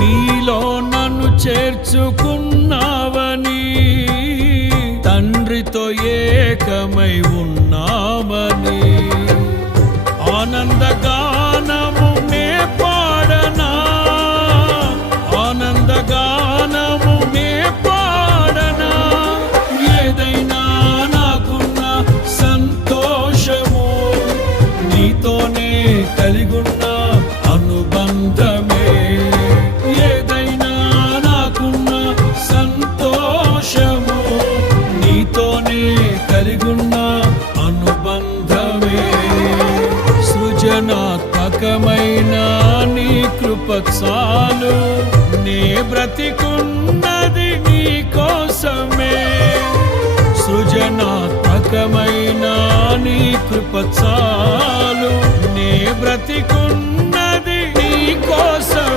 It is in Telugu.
నీలో నన్ను చేర్చుకున్నావని, తండ్రితో ఏకమై ఉన్నామని, ఆనందగానము నే పాడనా, ఆనందగానము నే పాడనా. ఏదైనా నాకున్న సంతోషము నీతోనే కలిగున్న అనుబంధమే. ఏదైనా నాకున్న సంతోషము నీతోనే కలిగున్న అనుబంధమే. సృజనాత్మకమైన నీ కృప చాలు, నే బ్రతికున్నది నీ కోసమే. సృజనాత్మకమైన నీ కృప చాలు, నే బ్రతికున్నది నీ కోసం.